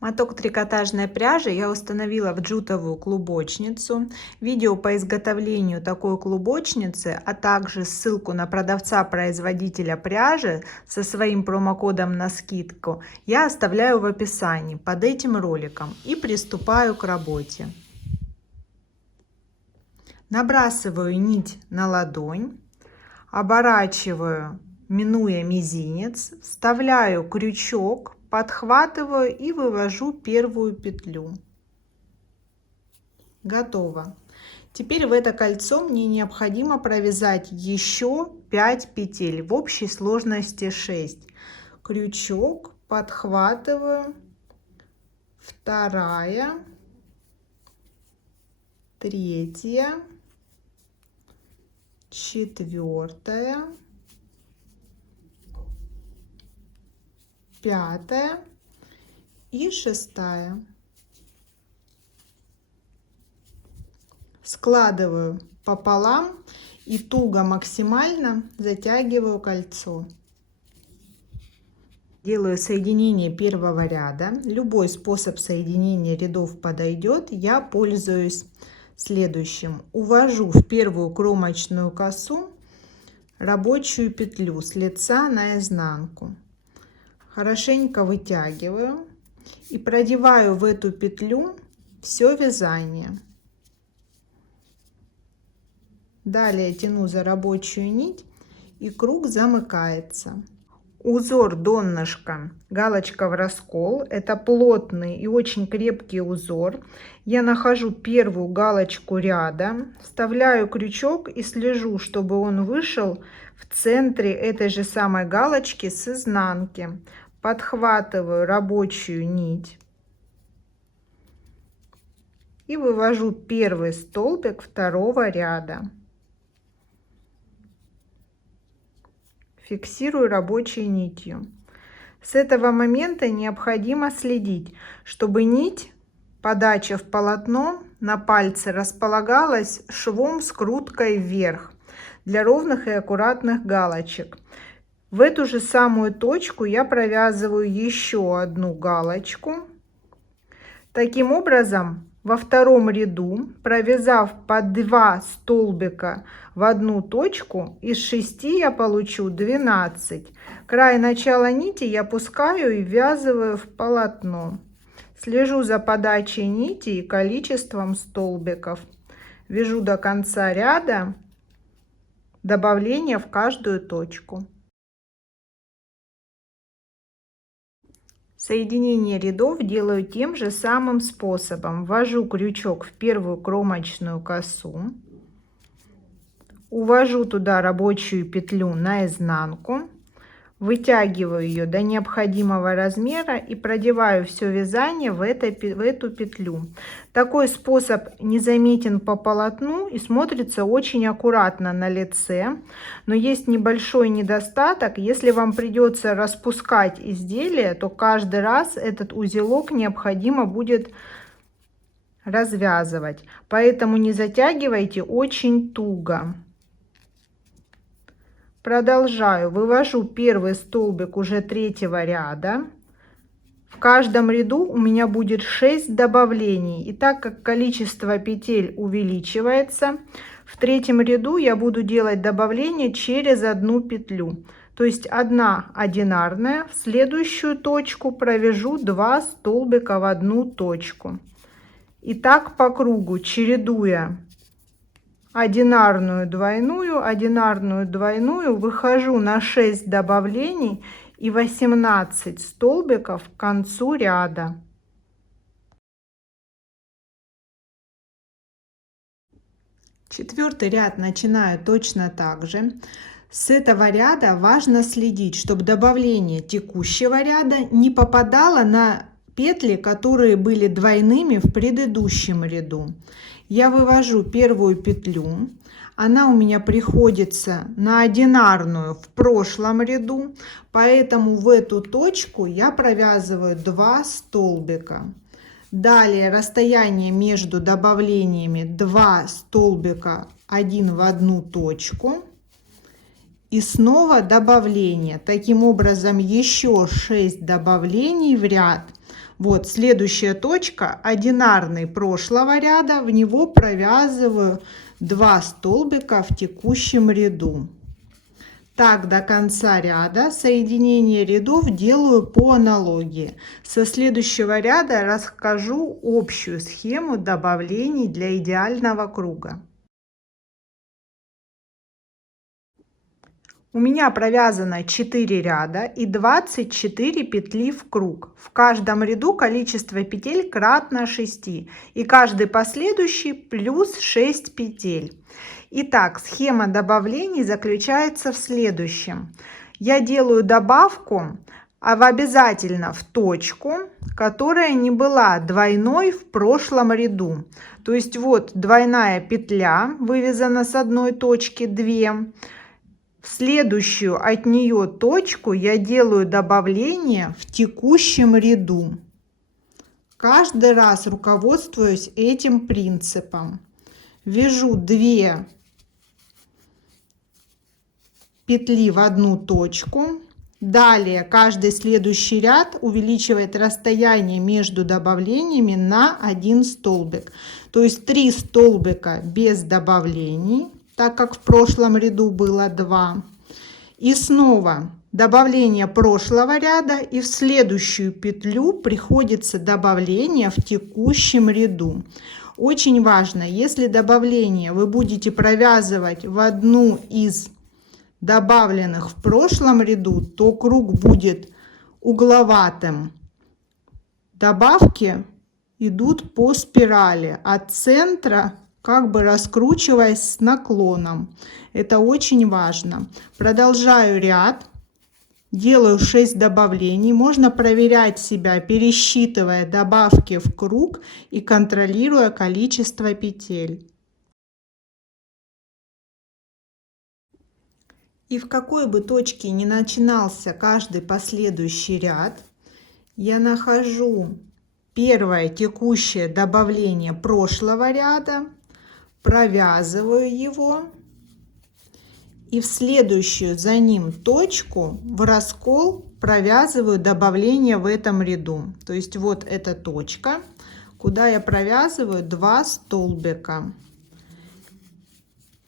Моток трикотажной пряжи я установила в джутовую клубочницу. Видео по изготовлению такой клубочницы, а также ссылку на продавца-производителя пряжи со своим промокодом на скидку я оставляю в описании под этим роликом и приступаю к работе. Набрасываю нить на ладонь, оборачиваю, минуя мизинец, вставляю крючок, подхватываю и вывожу первую петлю. Готово. Теперь в это кольцо мне необходимо провязать еще 5 петель, в общей сложности 6. Крючок, подхватываю, вторая, третья, четвертая, пятая и шестая. Складываю пополам и туго максимально затягиваю кольцо. Делаю соединение первого ряда. Любой способ соединения рядов подойдет. Я пользуюсь следующим. Увожу в первую кромочную косу рабочую петлю с лица на изнанку. Хорошенько вытягиваю и продеваю в эту петлю все вязание. Далее тяну за рабочую нить и круг замыкается. Узор донышко, галочка в раскол. Это плотный и очень крепкий узор. Я нахожу первую галочку ряда, вставляю крючок и слежу, чтобы он вышел в центре этой же самой галочки с изнанки. Подхватываю рабочую нить и вывожу первый столбик второго ряда. Фиксирую рабочей нитью. С этого момента необходимо следить, чтобы нить, подача в полотно, на пальце располагалась швом скруткой вверх для ровных и аккуратных галочек. В эту же самую точку я провязываю еще одну галочку. Таким образом, во втором ряду, провязав по 2 столбика в одну точку, из 6 я получу 12. Край начала нити я пускаю и ввязываю в полотно. Слежу за подачей нити и количеством столбиков. Вяжу до конца ряда добавление в каждую точку. Соединение рядов делаю тем же самым способом. Ввожу крючок в первую кромочную косу, увожу туда рабочую петлю на изнанку, вытягиваю ее до необходимого размера и продеваю все вязание в эту петлю. Такой способ незаметен по полотну и смотрится очень аккуратно на лице, но есть небольшой недостаток. Если вам придется распускать изделие, то каждый раз этот узелок необходимо будет развязывать, поэтому не затягивайте очень туго. Продолжаю, вывожу первый столбик уже третьего ряда. В каждом ряду у меня будет 6 добавлений. И так как количество петель увеличивается, в третьем ряду я буду делать добавление через одну петлю. То есть одна одинарная, в следующую точку провяжу 2 столбика в одну точку. И так по кругу, чередуя одинарную, двойную, выхожу на 6 добавлений и 18 столбиков к концу ряда. Четвертый ряд начинаю точно так же. С этого ряда важно следить, чтобы добавление текущего ряда не попадало на петли, которые были двойными в предыдущем ряду. Я вывожу первую петлю, она у меня приходится на одинарную в прошлом ряду, поэтому в эту точку я провязываю 2 столбика. Далее расстояние между добавлениями 2 столбика, один в одну точку. И снова добавление. Таким образом еще 6 добавлений в ряд. Вот следующая точка, одинарный прошлого ряда, в него провязываю 2 столбика в текущем ряду. Так до конца ряда. Соединение рядов делаю по аналогии. Со следующего ряда расскажу общую схему добавлений для идеального круга. У меня провязано 4 ряда и 24 петли в круг. В каждом ряду количество петель кратно 6 и каждый последующий плюс 6 петель. Итак, схема добавлений заключается в следующем. Я делаю добавку обязательно в точку, которая не была двойной в прошлом ряду. То есть вот двойная петля вывязана с одной точки 2. В следующую от нее точку я делаю добавление в текущем ряду. Каждый раз руководствуюсь этим принципом. Вяжу 2 петли в одну точку. Далее каждый следующий ряд увеличивает расстояние между добавлениями на 1 столбик. То есть 3 столбика без добавлений, так как в прошлом ряду было 2. И снова добавление прошлого ряда, и в следующую петлю приходится добавление в текущем ряду. Очень важно, если добавление вы будете провязывать в одну из добавленных в прошлом ряду, то круг будет угловатым. Добавки идут по спирали от центра, как бы раскручиваясь с наклоном. Это очень важно. Продолжаю ряд. Делаю 6 добавлений. Можно проверять себя, пересчитывая добавки в круг и контролируя количество петель. И в какой бы точке ни начинался каждый последующий ряд, я нахожу первое текущее добавление прошлого ряда, провязываю его и в следующую за ним точку в раскол провязываю добавление в этом ряду. То есть вот эта точка, куда я провязываю 2 столбика.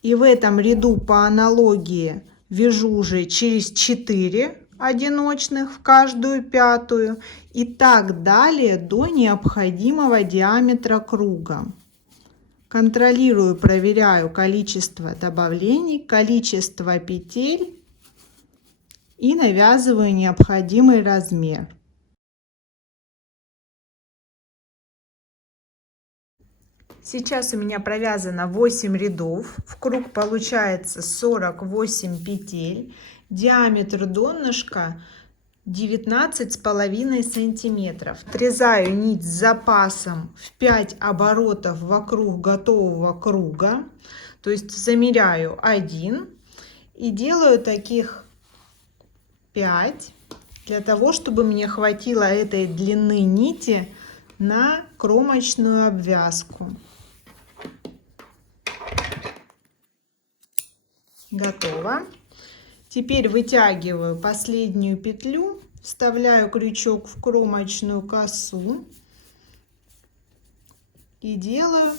И в этом ряду по аналогии вяжу уже через 4 одиночных в каждую пятую и так далее до необходимого диаметра круга. Контролирую, проверяю количество добавлений, количество петель и навязываю необходимый размер. Сейчас у меня провязано 8 рядов, в круг получается 48 петель, диаметр донышка 19,5 сантиметров. Отрезаю нить с запасом в 5 оборотов вокруг готового круга, то есть замеряю 1 и делаю таких 5 для того, чтобы мне хватило этой длины нити на кромочную обвязку. Готово. Теперь вытягиваю последнюю петлю, вставляю крючок в кромочную косу и делаю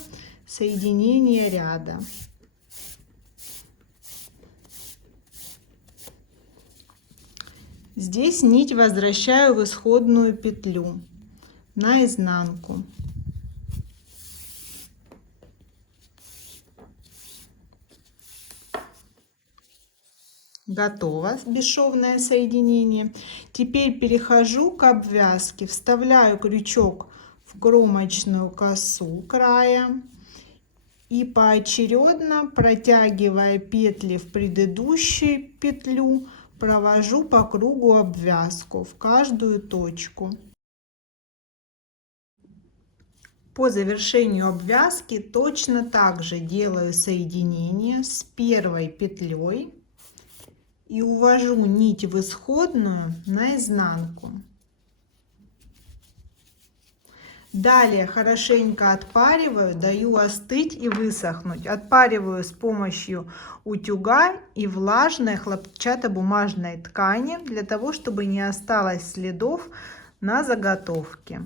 соединение ряда. Здесь нить возвращаю в исходную петлю на изнанку. Готово бесшовное соединение. Теперь перехожу к обвязке, вставляю крючок в кромочную косу края и поочередно, протягивая петли в предыдущую петлю, провожу по кругу обвязку в каждую точку. По завершению обвязки точно так же делаю соединение с первой петлей и увожу нить в исходную на изнанку. Далее хорошенько отпариваю, даю остыть и высохнуть. Отпариваю с помощью утюга и влажной хлопчатобумажной ткани для того, чтобы не осталось следов на заготовке.